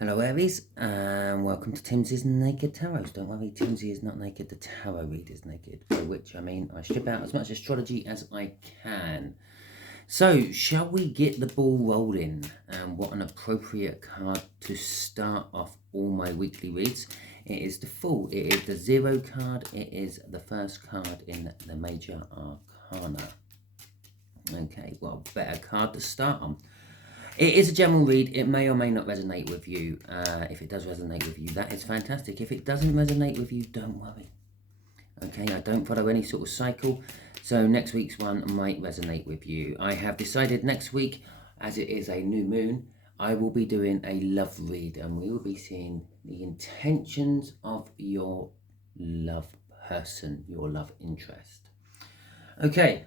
Hello Aries, and welcome to Timsy's Naked Tarot. Don't worry, Timsy is not naked, the tarot reader is naked, by which I mean I strip out as much astrology as I can. So, shall we get the ball rolling? And what an appropriate card to start off all my weekly reads. It is the Fool, it is the Zero card, it is the first card in the Major Arcana. Okay, what a better card to start on. It is a general read. It may or may not resonate with you. If it does resonate with you, that is fantastic. If it doesn't resonate with you, don't worry. Okay, I don't follow any sort of cycle, so next week's one might resonate with you. I have decided next week, as it is a new moon, I will be doing a love read, and we will be seeing the intentions of your love person, your love interest. Okay.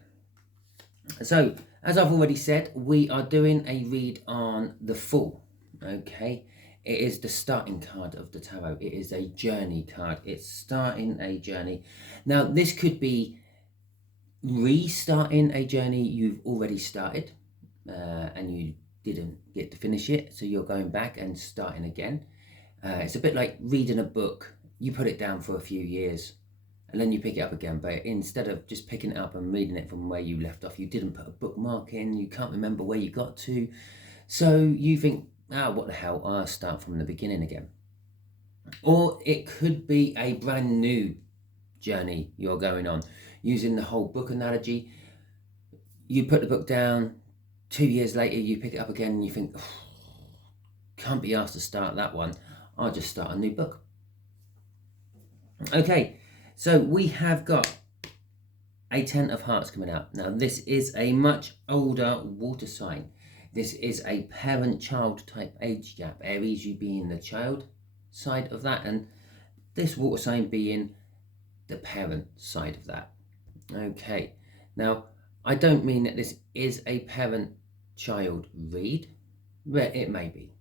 So, as I've already said, we are doing a read on the Fool, okay? It is the starting card of the tarot. It is a journey card. It's starting a journey. Now, this could be restarting a journey you've already started and you didn't get to finish it, so you're going back and starting again. It's a bit like reading a book. You put it down for a few years, and then you pick it up again, but instead of just picking it up and reading it from where you left off, you didn't put a bookmark in, you can't remember where you got to, so you think, what the hell, I'll start from the beginning again. Or it could be a brand new journey you're going on. Using the whole book analogy, you put the book down, 2 years later you pick it up again and you think, can't be asked to start that one, I'll just start a new book. Okay. So we have got a 10 of Hearts coming out. Now this is a much older water sign. This is a parent-child type age gap. Aries, you being the child side of that, and this water sign being the parent side of that. Okay. Now, I don't mean that this is a parent-child read, but it may be.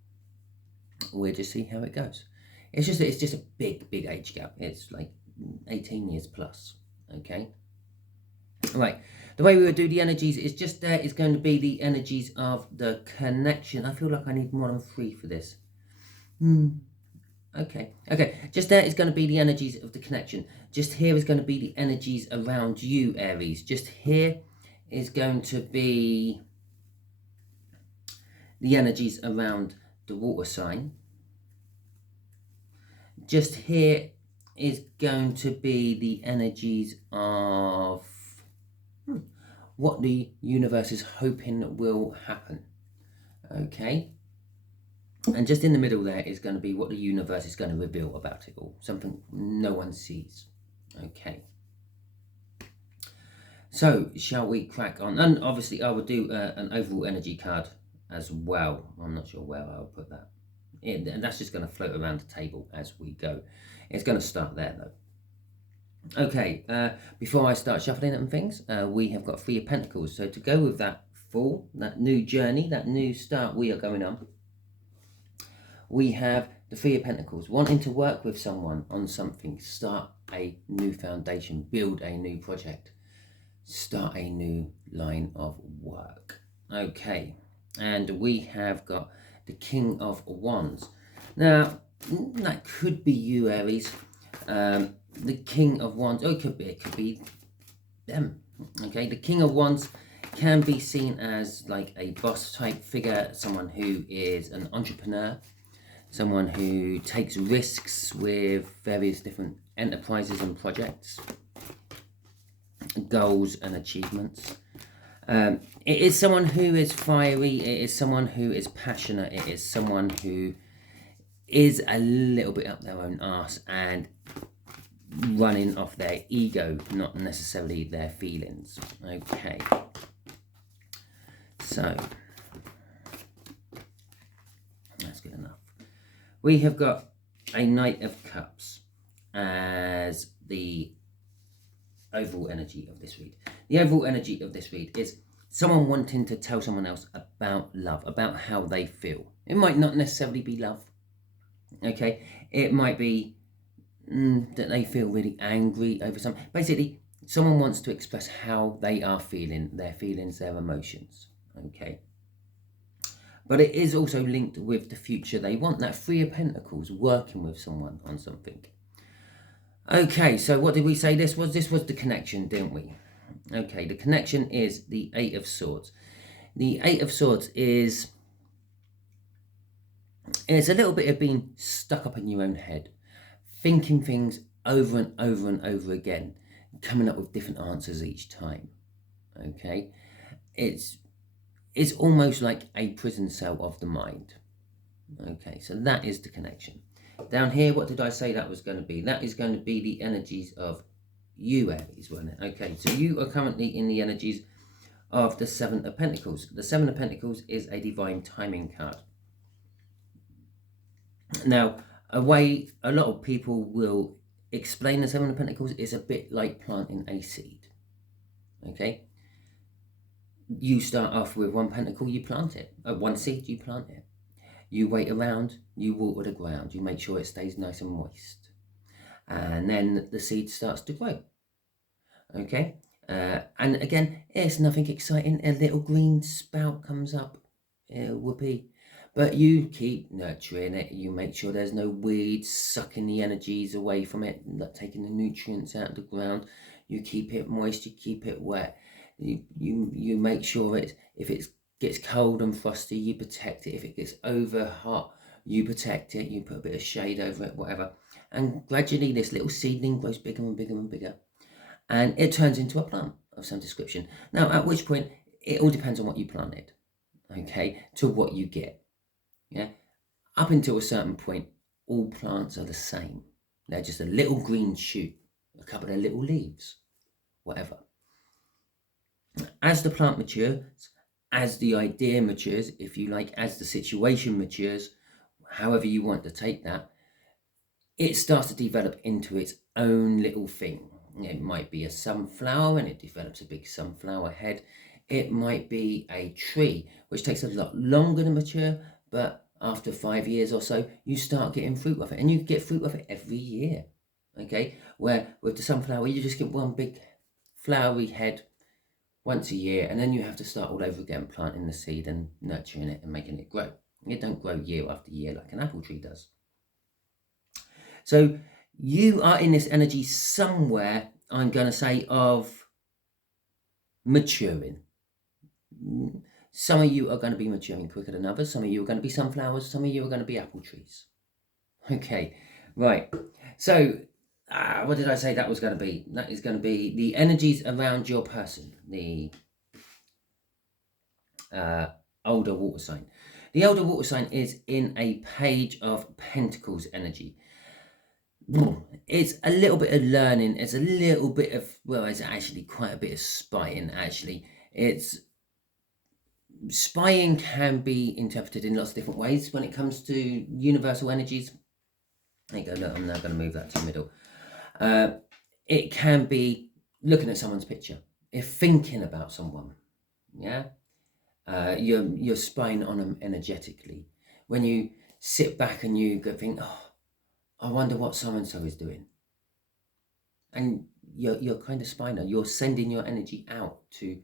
We'll just see how it goes. It's just a big age gap. It's like 18 years plus. Okay. Right. The way we would do the energies is just there is going to be the energies of the connection. I feel like I need more than 3 for this. Okay. Just there is going to be the energies of the connection. Just here is going to be the energies around you, Aries. Just here is going to be the energies around the water sign. Just here is going to be the energies of what the universe is hoping will happen. Okay. And just in the middle there is going to be what the universe is going to reveal about it all. Something no one sees. Okay. So, shall we crack on? And obviously I will do an overall energy card as well. I'm not sure where I'll put that. And that's just going to float around the table as we go. It's going to start there though. Okay, before I start shuffling and things, we have got 3 of Pentacles. So to go with that Fool, that new journey, that new start we are going on, we have the 3 of Pentacles, wanting to work with someone on something, start a new foundation, build a new project, start a new line of work. Okay, and we have got the King of Wands. Now, that could be you, Aries. The King of Wands, it could be them. Okay, the King of Wands can be seen as like a boss type figure, someone who is an entrepreneur, someone who takes risks with various different enterprises and projects, goals and achievements. It is someone who is fiery, it is someone who is passionate, it is someone who is a little bit up their own arse and running off their ego, not necessarily their feelings. Okay. So, that's good enough. We have got a Knight of Cups as the overall energy of this read. The overall energy of this read is someone wanting to tell someone else about love, about how they feel. It might not necessarily be love. Okay, it might be that they feel really angry over something. Basically, someone wants to express how they are feeling, their feelings, their emotions. Okay. But it is also linked with the future. They want that Three of Pentacles, working with someone on something. Okay, so what did we say this was? This was the connection, didn't we? Okay, the connection is the Eight of Swords. The Eight of Swords is... it's a little bit of being stuck up in your own head, thinking things over and over and over again, coming up with different answers each time. Okay, it's almost like a prison cell of the mind. Okay, so that is the connection. Down here, what did I say that was going to be? That is going to be the energies of you, Aries, wasn't it? Okay, so you are currently in the energies of the Seven of Pentacles. The Seven of Pentacles is a divine timing card. Now, a way a lot of people will explain the Seven of Pentacles is a bit like planting a seed. Okay? You start off with one pentacle, you plant it. One seed, you plant it. You wait around, you water the ground, you make sure it stays nice and moist. And then the seed starts to grow. Okay? And again, it's nothing exciting. A little green spout comes up. Whoopee. But you keep nurturing it. You make sure there's no weeds sucking the energies away from it, not taking the nutrients out of the ground. You keep it moist, you keep it wet. You make sure if it gets cold and frosty, you protect it. If it gets over hot, you protect it. You put a bit of shade over it, whatever. And gradually this little seedling grows bigger and bigger and bigger. And it turns into a plant of some description. Now, at which point, it all depends on what you planted, okay, to what you get. Yeah, up until a certain point, all plants are the same. They're just a little green shoot, a couple of little leaves, whatever. As the plant matures, as the idea matures, if you like, as the situation matures, however you want to take that, it starts to develop into its own little thing. It might be a sunflower and it develops a big sunflower head. It might be a tree, which takes a lot longer to mature, but after 5 years or so, you start getting fruit off it, and you get fruit off it every year. Okay, where with the sunflower, you just get one big flowery head once a year, and then you have to start all over again, planting the seed and nurturing it and making it grow. It don't grow year after year like an apple tree does. So you are in this energy somewhere, I'm going to say, of maturing. Some of you are going to be maturing quicker than others. Some of you are going to be sunflowers. Some of you are going to be apple trees. Okay, right. So what did I say that was going to be? That is going to be the energies around your person, the older water sign. The older water sign is in a Page of Pentacles energy. It's a little bit of learning. It's a little bit of, well, it's actually quite a bit of spying, actually. Spying can be interpreted in lots of different ways when it comes to universal energies. There you go, look, I'm now going to move that to the middle. It can be looking at someone's picture, if thinking about someone, yeah? You're spying on them energetically. When you sit back and you go think, oh, I wonder what so-and-so is doing. And you're kind of spying on, you're sending your energy out to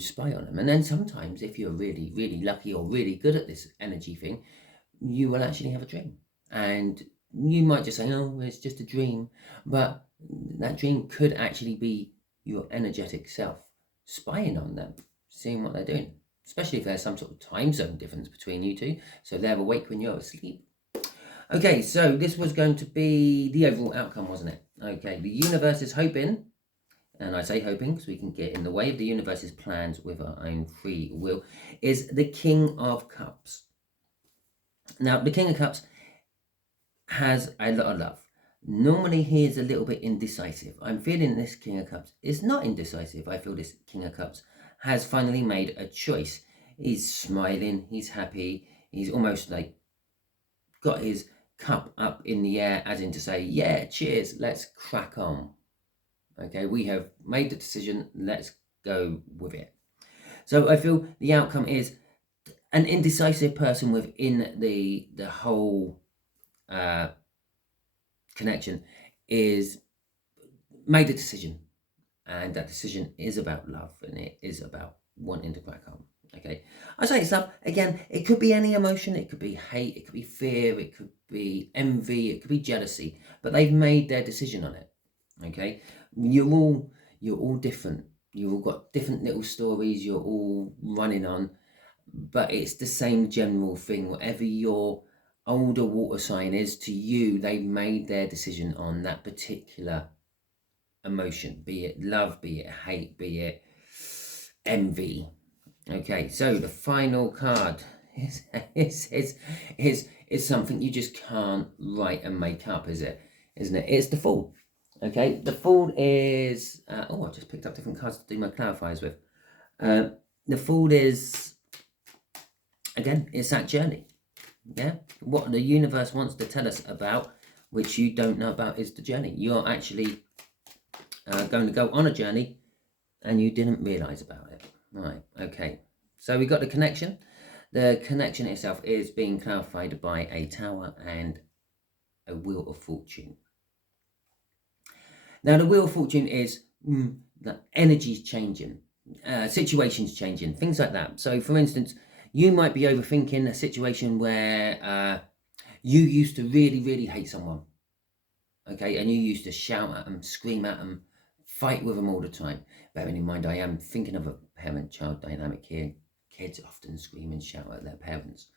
spy on them. And then sometimes, if you're really, really lucky or really good at this energy thing, you will actually have a dream. And you might just say, oh, it's just a dream. But that dream could actually be your energetic self spying on them, seeing what they're doing. Especially if there's some sort of time zone difference between you two. So they're awake when you're asleep. Okay, so this was going to be the overall outcome, wasn't it? Okay, the universe is hoping, and I say hoping because we can get in the way of the universe's plans with our own free will, is the King of Cups. Now, the King of Cups has a lot of love. Normally, he is a little bit indecisive. I'm feeling this King of Cups is not indecisive. I feel this King of Cups has finally made a choice. He's smiling, he's happy, he's almost like got his cup up in the air, as in to say, yeah, cheers, let's crack on. Okay, we have made the decision, let's go with it. So I feel the outcome is an indecisive person within the whole connection is made a decision, and that decision is about love, and it is about wanting to crack on. Okay, I say it's love. Again, it could be any emotion. It could be hate. It could be fear. It could be envy. It could be jealousy. But they've made their decision on it. Okay, you're all different. You've all got different little stories. You're all running on, but it's the same general thing. Whatever your older water sign is to you, they've made their decision on that particular emotion. Be it love. Be it hate. Be it envy. Okay, so the final card is something you just can't write and make up, is it? Isn't it? It's the Fool. Okay, the Fool is... I just picked up different cards to do my clarifiers with. The Fool is, again, it's that journey. Yeah, what the universe wants to tell us about, which you don't know about, is the journey. You're actually going to go on a journey and you didn't realise about it. Right, okay. So we got the connection. The connection itself is being clarified by a tower and a wheel of fortune. Now, the wheel of fortune is the energy's changing, situations changing, things like that. So, for instance, you might be overthinking a situation where you used to really, really hate someone. Okay, and you used to shout at them, scream at them, fight with them all the time. Bearing in mind, I am thinking of a parent-child dynamic here. Kids often scream and shout at their parents.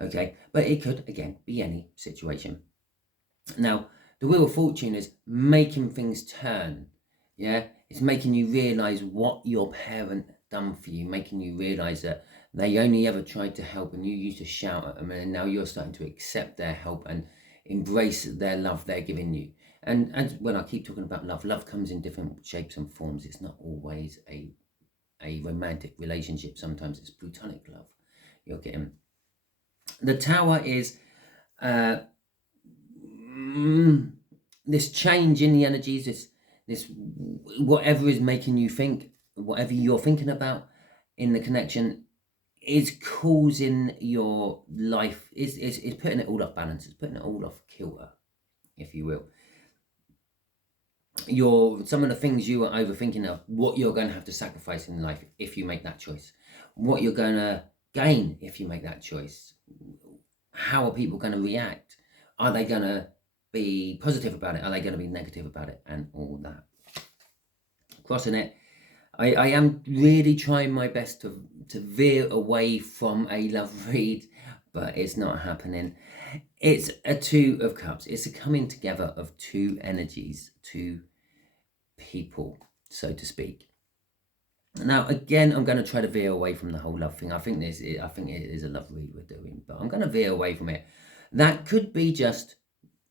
Okay, but it could, again, be any situation. Now, the Wheel of Fortune is making things turn. Yeah, it's making you realise what your parent done for you, making you realise that they only ever tried to help and you used to shout at them, and now you're starting to accept their help and embrace their love they're giving you. And when I keep talking about love comes in different shapes and forms. It's not always a romantic relationship. Sometimes it's platonic love you're getting. The Tower is this change in the energies, this whatever is making you think, whatever you're thinking about in the connection is causing your life, is putting it all off balance, it's putting it all off kilter, if you will. Some of the things you are overthinking of, what you're going to have to sacrifice in life if you make that choice, what you're going to gain if you make that choice, how are people going to react, are they going to be positive about it, are they going to be negative about it, and all that. Crossing it, I am really trying my best to veer away from a love read, but it's not happening. It's a Two of Cups. It's a coming together of two energies, two people, so to speak. Now, again, I'm going to try to veer away from the whole love thing. I think it is a love read we're doing, but I'm going to veer away from it. That could be just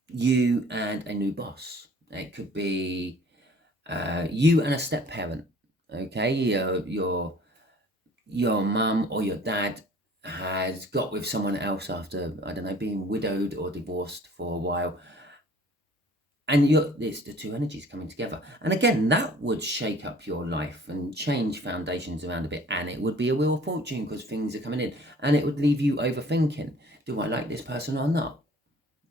you and a new boss. It could be you and a step parent. Okay, your mum or your dad has got with someone else after, I don't know, being widowed or divorced for a while, and it's the two energies coming together. And again, that would shake up your life and change foundations around a bit, and it would be a Wheel of Fortune because things are coming in, and it would leave you overthinking. Do I like this person or not?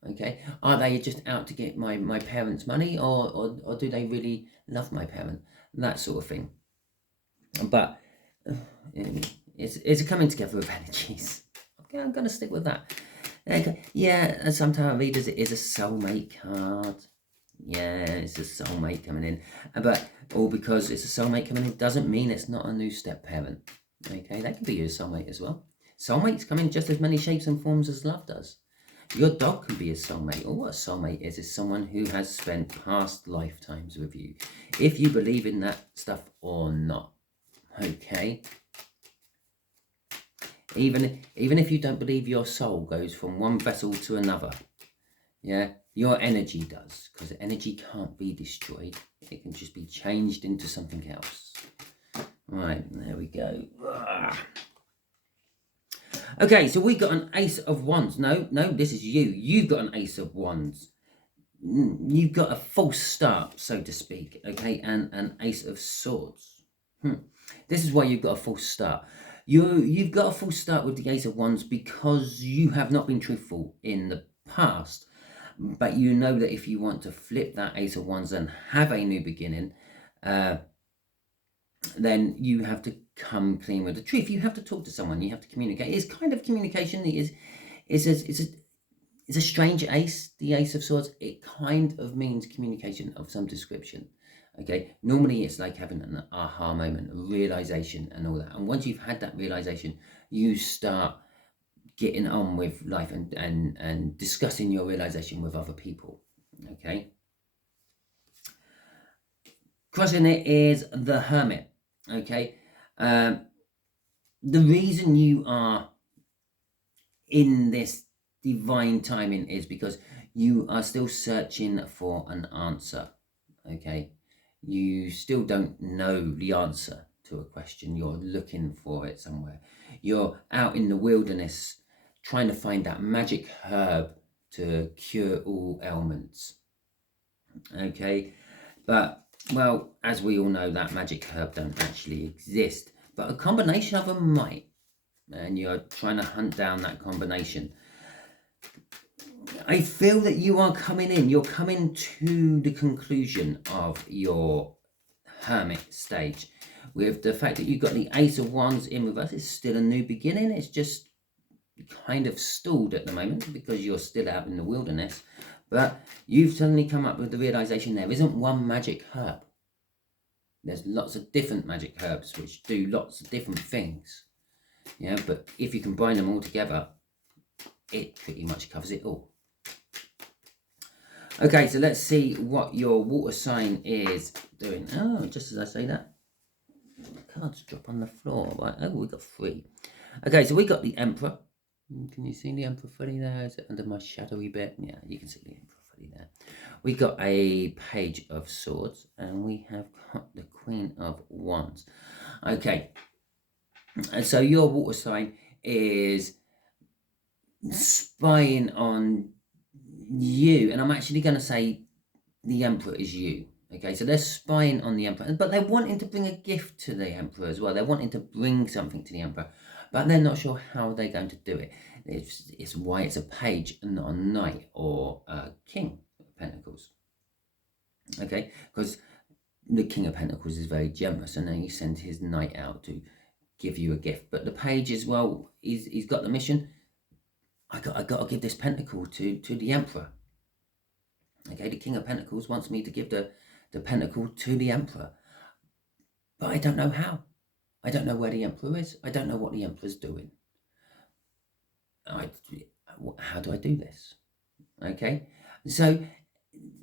Okay, are they just out to get my parents' money, or do they really love my parent? That sort of thing. But it's a coming together of energies. Okay, I'm going to stick with that. Okay. Yeah, sometimes readers, it is a soulmate card. Yeah, it's a soulmate coming in. But all because it's a soulmate coming in doesn't mean it's not a new step parent. Okay, that could be your soulmate as well. Soulmates come in just as many shapes and forms as love does. Your dog can be a soulmate, or what a soulmate is someone who has spent past lifetimes with you, if you believe in that stuff or not. Okay. Even if you don't believe your soul goes from one vessel to another, yeah, your energy does, because energy can't be destroyed. It can just be changed into something else. Right, there we go. Okay, so we got an Ace of Wands. No, this is you. You've got an Ace of Wands. You've got a false start, so to speak, okay, and an Ace of Swords. This is why you've got a false start. You've got a false start with the Ace of Wands because you have not been truthful in the past, but you know that if you want to flip that Ace of Wands and have a new beginning, then you have to come clean with the truth. You have to talk to someone. You have to communicate. It's kind of communication. It's a strange ace, the Ace of Swords. It kind of means communication of some description. Okay, normally it's like having an aha moment, a realization and all that. And once you've had that realization, you start getting on with life and discussing your realization with other people. Okay. Crossing it is the Hermit. Okay. The reason you are in this divine timing is because you are still searching for an answer. Okay. You still don't know the answer to a question. You're looking for it somewhere. You're out in the wilderness trying to find that magic herb to cure all ailments. Okay. But, well, as we all know, that magic herb don't actually exist. But a combination of them might. And you're trying to hunt down that combination. I feel that you are coming in. You're coming to the conclusion of your Hermit stage. With the fact that you've got the Ace of Wands in reverse, it's still a new beginning. It's just kind of stalled at the moment because you're still out in the wilderness. But you've suddenly come up with the realization there isn't one magic herb. There's lots of different magic herbs which do lots of different things. Yeah, but if you combine them all together, it pretty much covers it all. Okay, so let's see what your water sign is doing. Oh, just as I say that, cards drop on the floor. Right, oh, we got 3. Okay, so we got the Emperor. Can you see the Emperor fully there? Is it under my shadowy bit? Yeah, you can see the Emperor fully there. We got a Page of Swords, and we have got the Queen of Wands. Okay, and so your water sign is spying on you, and I'm actually going to say the Emperor is you. Okay, so they're spying on the Emperor, but they're wanting to bring a gift to the Emperor as well. They're wanting to bring something to the Emperor, but they're not sure how they're going to do it. It's why it's a page and not a knight or a king of pentacles. Okay, because the King of Pentacles is very generous, and then he sends his knight out to give you a gift. But the page as well, he's got the mission. I got to give this pentacle to the Emperor. Okay, the King of Pentacles wants me to give the pentacle to the Emperor. But I don't know how. I don't know where the Emperor is. I don't know what the Emperor's doing. How do I do this? Okay, so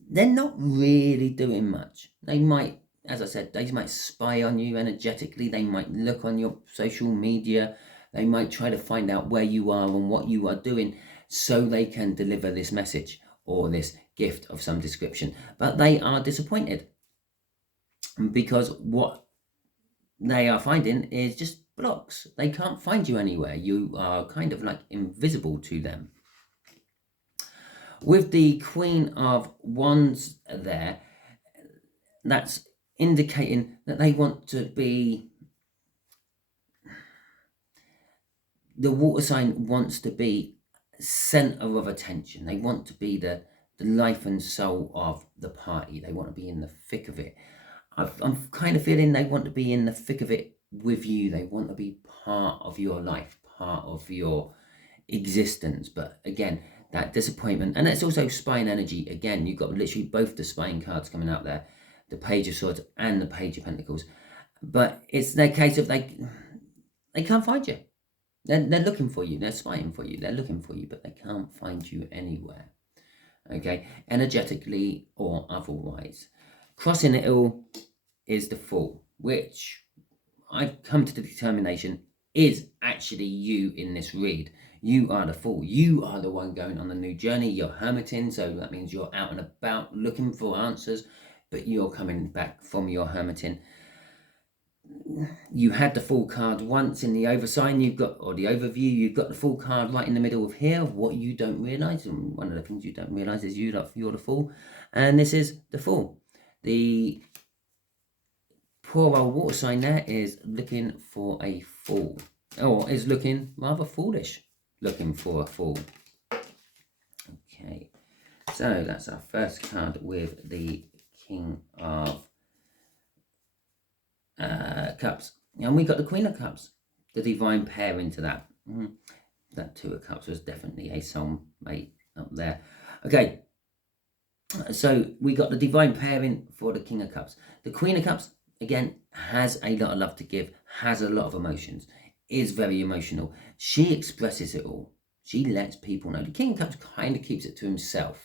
they're not really doing much. They might, as I said, they might spy on you energetically. They might look on your social media. They might try to find out where you are and what you are doing so they can deliver this message or this gift of some description. But they are disappointed because what they are finding is just blocks. They can't find you anywhere. You are kind of like invisible to them. With the Queen of Wands there, that's indicating that they want to be, the water sign wants to be center of attention. They want to be the life and soul of the party. They want to be in the thick of it. I'm kind of feeling they want to be in the thick of it with you. They want to be part of your life, part of your existence. But again, that disappointment, and it's also spying energy. Again, you've got literally both the spying cards coming out there, the Page of Swords and the Page of Pentacles. But it's their case of they can't find you. They're looking for you. They're spying for you. They're looking for you, but they can't find you anywhere. Okay, energetically or otherwise. Crossing it all is the Fool, which I've come to the determination is actually you in this read. You are the Fool. You are the one going on the new journey. You're hermiting, so that means you're out and about looking for answers, but you're coming back from your hermiting. You had the Fool card once in the oversign, you've got, or the overview, you've got the Fool card right in the middle of here, what you don't realise, and one of the things you don't realise is you're the Fool, and this is the Fool. The poor old water sign there is looking for a fool, or is looking rather foolish, looking for a fool. Okay, so that's our first card with the King of Cups. And we got the Queen of Cups, the divine pair into that. That Two of Cups was definitely a soulmate up there. Okay, so we got the divine pairing for the King of Cups. The Queen of Cups, again, has a lot of love to give, has a lot of emotions, is very emotional. She expresses it all. She lets people know. The King of Cups kind of keeps it to himself.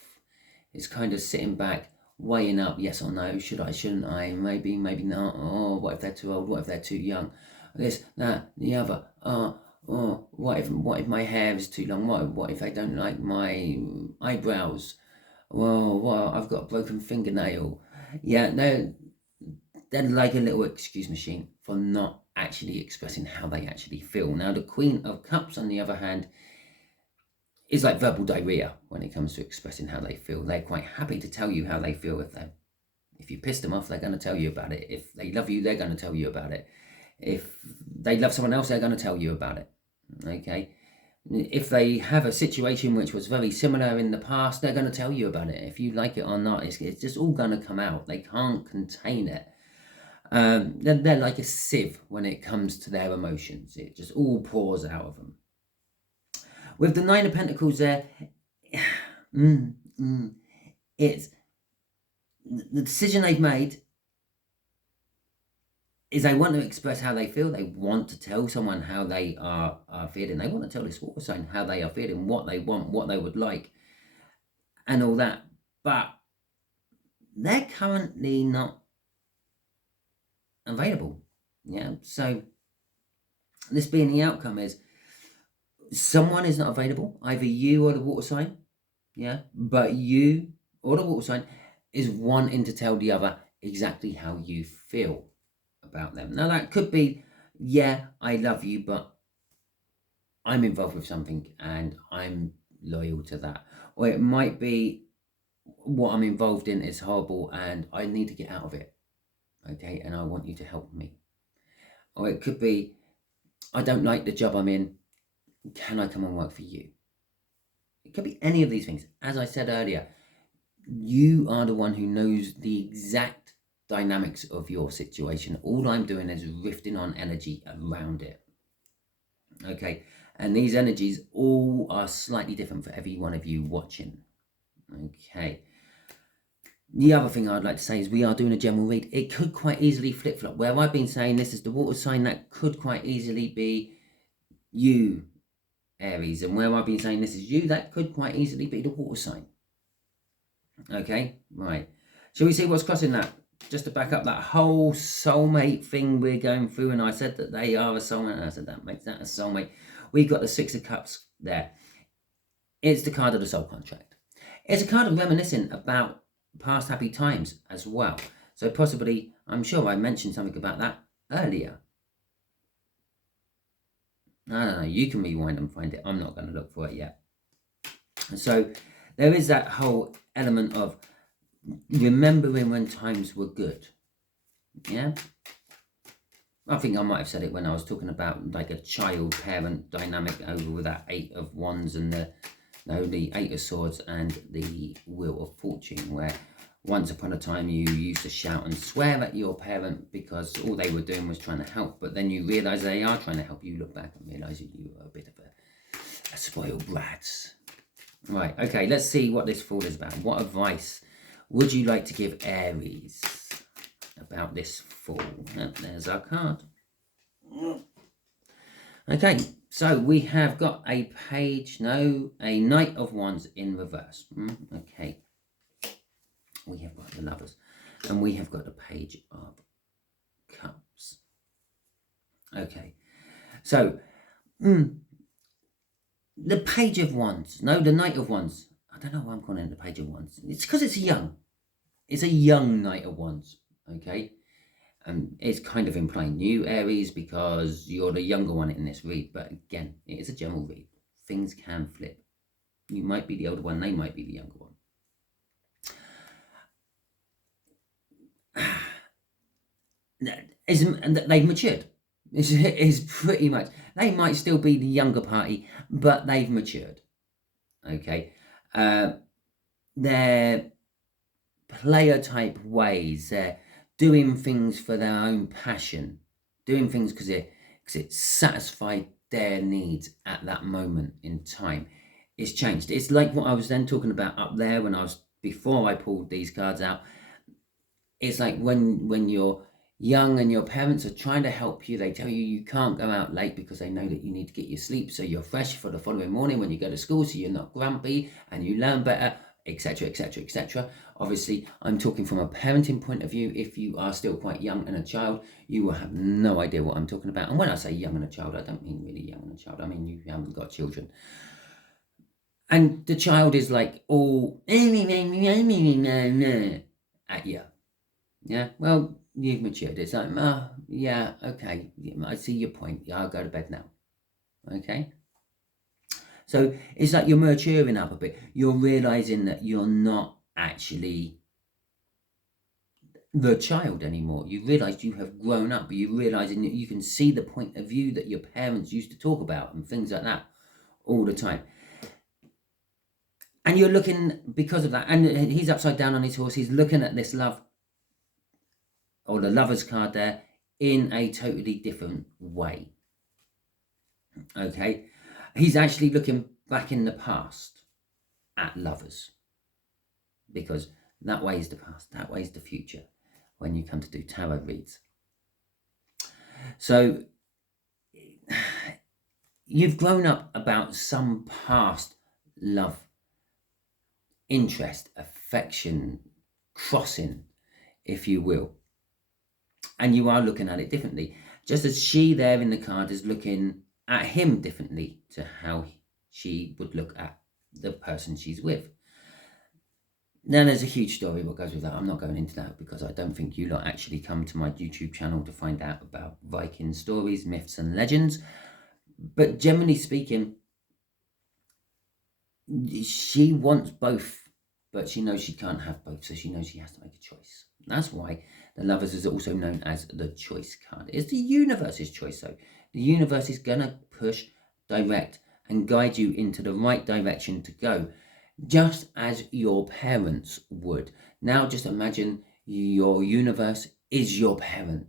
It's kind of sitting back, weighing up, yes or no, should I, shouldn't I, maybe, maybe not, oh, what if they're too old, what if they're too young, this, that, the other, what if my hair is too long, what if I don't like my eyebrows, well, I've got a broken fingernail. Yeah, they're like a little excuse machine for not actually expressing how they actually feel. Now, the Queen of Cups, on the other hand, is like verbal diarrhea when it comes to expressing how they feel. They're quite happy to tell you how they feel. If you piss them off, they're going to tell you about it. If they love you, they're going to tell you about it. If they love someone else, they're going to tell you about it. Okay? If they have a situation which was very similar in the past, they're going to tell you about it. If you like it or not, it's just all going to come out. They can't contain it. They're like a sieve when it comes to their emotions. It just all pours out of them. With the Nine of Pentacles there, it's the decision they've made is they want to express how they feel. They want to tell someone how they are feeling. They want to tell this water sign how they are feeling, what they want, what they would like, and all that. But they're currently not available. Yeah. So this being the outcome is someone is not available, either you or the water sign. Yeah. But you or the water sign is wanting to tell the other exactly how you feel about them. Now that could be, yeah, I love you, but I'm involved with something and I'm loyal to that. Or it might be, what I'm involved in is horrible and I need to get out of it. Okay, and I want you to help me. Or it could be, I don't like the job I'm in. Can I come and work for you? It could be any of these things. As I said earlier, you are the one who knows the exact dynamics of your situation. All I'm doing is rifting on energy around it. Okay, and these energies all are slightly different for every one of you watching. Okay. The other thing I'd like to say is we are doing a general read. It could quite easily flip-flop. Where I've been saying this is the water sign, that could quite easily be you, Aries. And where I've been saying this is you, that could quite easily be the water sign. Okay, right. Shall we see what's crossing that? Just to back up that whole soulmate thing we're going through. And I said that they are a soulmate. And I said that makes that a soulmate. We've got the Six of Cups there. It's the card of the soul contract. It's a card of reminiscing about past happy times as well. So possibly, I'm sure I mentioned something about that earlier. I don't know, you can rewind and find it. I'm not going to look for it yet. So there is that whole element of remembering when times were good. Yeah? I think I might have said it when I was talking about like a child-parent dynamic over with that Eight of Wands and the Eight of Swords and the Wheel of Fortune, where once upon a time you used to shout and swear at your parent because all they were doing was trying to help, but then you realise they are trying to help. You look back and realise that you were a bit of a spoiled brat. Right, okay, let's see what this Fool is about. What advice would you like to give Aries about this Fool? There's our card. Okay, so we have got a Knight of Wands in reverse. Okay. We have got the Lovers. And we have got the Page of Cups. Okay. So, the Page of Wands. No, the Knight of Wands. I don't know why I'm calling it the Page of Wands. It's because it's young. It's a young Knight of Wands. Okay. And it's kind of implying you, Aries, because you're the younger one in this read. But again, it is a general read. Things can flip. You might be the older one. They might be the younger one. They've matured. Is pretty much. They might still be the younger party, but they've matured. Okay. Their player type ways, their doing things for their own passion, doing things because it satisfied their needs at that moment in time. It's changed. It's like what I was then talking about up there before I pulled these cards out. It's like when you're young and your parents are trying to help you, they tell you you can't go out late because they know that you need to get your sleep so you're fresh for the following morning when you go to school, so you're not grumpy and you learn better, etc, etc, etc. Obviously, I'm talking from a parenting point of view. If you are still quite young and a child, you will have no idea what I'm talking about. And when I say young and a child, I don't mean really young and a child. I mean you haven't got children. And the child is like all at you. Yeah, well, you've matured. It's like, oh, yeah, okay, I see your point. Yeah, I'll go to bed now. Okay? So it's like you're maturing up a bit. You're realizing that you're not actually the child anymore. You realize you have grown up. You're realizing that you can see the point of view that your parents used to talk about and things like that all the time. And you're looking, because of that, and he's upside down on his horse, he's looking at this love, or the Lovers card there, in a totally different way. Okay? He's actually looking back in the past at lovers, because that way is the past, that way is the future when you come to do tarot reads. So you've grown up about some past love, interest, affection, crossing, if you will. And you are looking at it differently. Just as she there in the card is looking at him differently to how she would look at the person she's with. Now there's a huge story what goes with that. I'm not going into that because I don't think you lot actually come to my YouTube channel to find out about Viking stories, myths and legends. But generally speaking, she wants both, but she knows she can't have both, so she knows she has to make a choice. That's why the Lovers is also known as the choice card. It's the universe's choice, though. The universe is going to push, direct, and guide you into the right direction to go, just as your parents would. Now just imagine your universe is your parent.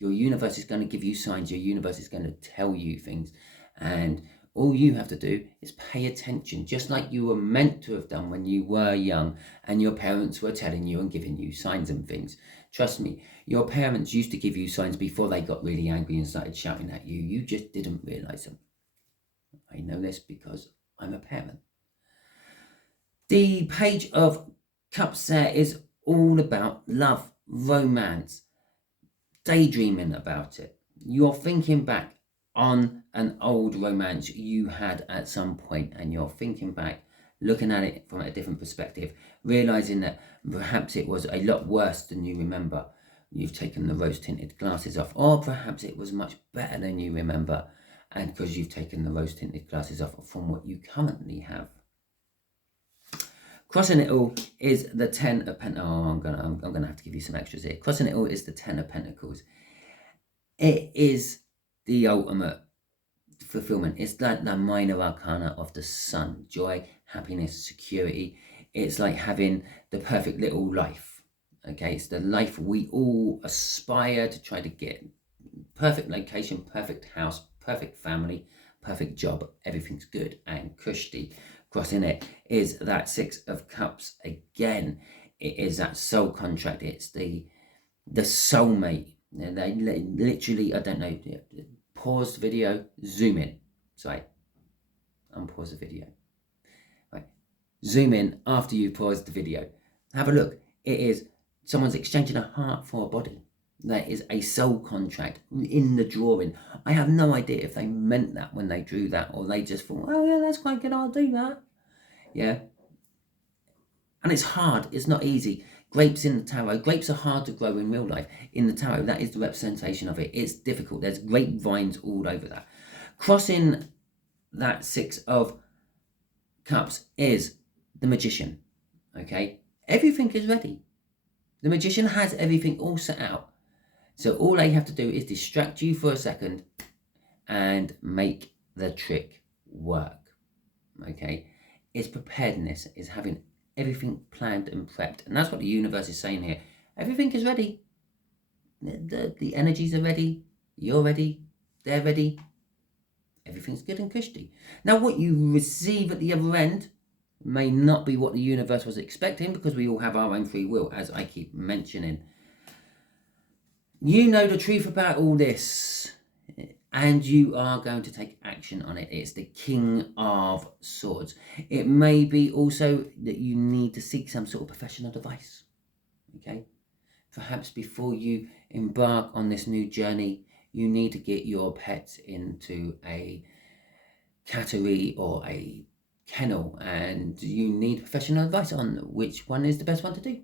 Your universe is going to give you signs. Your universe is going to tell you things. And all you have to do is pay attention, just like you were meant to have done when you were young and your parents were telling you and giving you signs and things. Trust me, your parents used to give you signs before they got really angry and started shouting at you. You just didn't realize them. I know this because I'm a parent. The Page of Cups there is all about love, romance, daydreaming about it. You're thinking back on an old romance you had at some point, and you're thinking back, looking at it from a different perspective, realizing that perhaps it was a lot worse than you remember. You've taken the rose-tinted glasses off, or perhaps it was much better than you remember, and because you've taken the rose-tinted glasses off from what you currently have. Crossing it all is the 10 of Pentacles. Oh, I'm gonna have to give you some extras here. Crossing it all is the 10 of Pentacles. It is the ultimate fulfillment. It's like the minor arcana of the sun. Joy, happiness, security. It's like having the perfect little life. Okay, it's the life we all aspire to try to get. Perfect location, perfect house, perfect family, perfect job. Everything's good and cushy. Crossing it is that 6 of Cups again. It is that soul contract. It's the soulmate. They literally, I don't know, pause the video, zoom in. Sorry, unpause the video. Right, zoom in after you pause the video. Have a look. It is someone's exchanging a heart for a body. That is a soul contract in the drawing. I have no idea if they meant that when they drew that, or they just thought, oh yeah, that's quite good, I'll do that. Yeah. And it's hard. It's not easy. Grapes in the tarot. Grapes are hard to grow in real life. In the tarot, that is the representation of it. It's difficult. There's grapevines all over that. Crossing that 6 of Cups is the Magician. Okay? Everything is ready. The Magician has everything all set out. So all they have to do is distract you for a second and make the trick work. Okay? It's preparedness. It's having everything planned and prepped. And that's what the universe is saying here. Everything is ready. The energies are ready, you're ready, they're ready. Everything's good and cushy. Now, what you receive at the other end may not be what the universe was expecting, because we all have our own free will, as I keep mentioning. You know the truth about all this, and you are going to take action on it. It's the King of Swords. It may be also that you need to seek some sort of professional advice. Okay? Perhaps before you embark on this new journey, you need to get your pets into a cattery or a kennel, and you need professional advice on which one is the best one to do.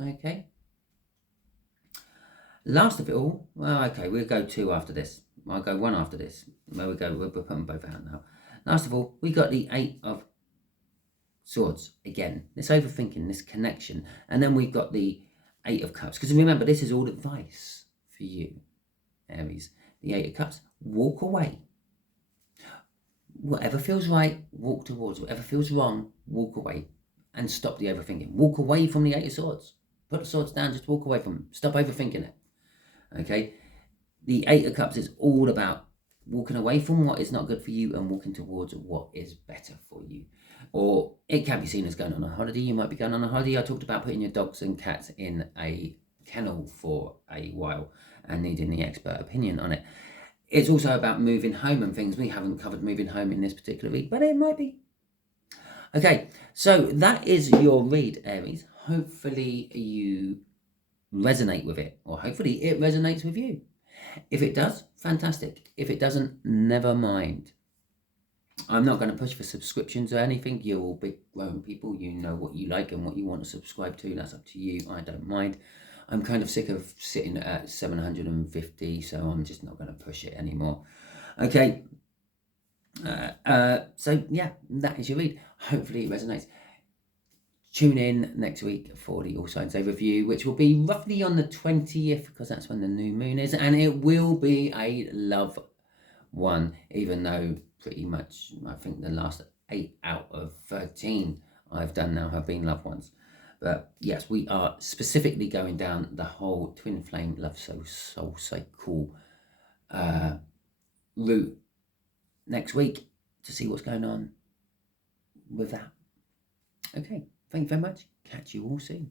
Okay. Last of it all, well, okay, we'll go two after this. I'll go one after this. There we go. We'll put them both out now. Last of all, we got the Eight of Swords again. This overthinking, this connection, and then we've got the Eight of Cups. Because remember, this is all advice for you, Aries. The Eight of Cups. Walk away. Whatever feels right, walk towards. Whatever feels wrong, walk away. And stop the overthinking. Walk away from the Eight of Swords. Put the swords down, just walk away from them. Stop overthinking it. Okay? The Eight of Cups is all about walking away from what is not good for you and walking towards what is better for you. Or it can be seen as going on a holiday. You might be going on a holiday. I talked about putting your dogs and cats in a kennel for a while and needing the expert opinion on it. It's also about moving home and things. We haven't covered moving home in this particular read, but it might be. Okay, so that is your read, Aries. Hopefully you resonate with it, or hopefully it resonates with you. If it does, fantastic. If it doesn't, never mind. I'm not going to push for subscriptions or anything. You're all big grown people. You know what you like and what you want to subscribe to. That's up to you. I don't mind. I'm kind of sick of sitting at 750, so I'm just not going to push it anymore. Okay. So yeah, that is your read. Hopefully it resonates. Tune in next week for the All Signs Overview, which will be roughly on the 20th, because that's when the new moon is, and it will be a love one, even though pretty much I think the last 8 out of 13 I've done now have been love ones. But yes, we are specifically going down the whole twin flame love soul cycle route next week to see what's going on with that. Okay, thank you very much. Catch you all soon.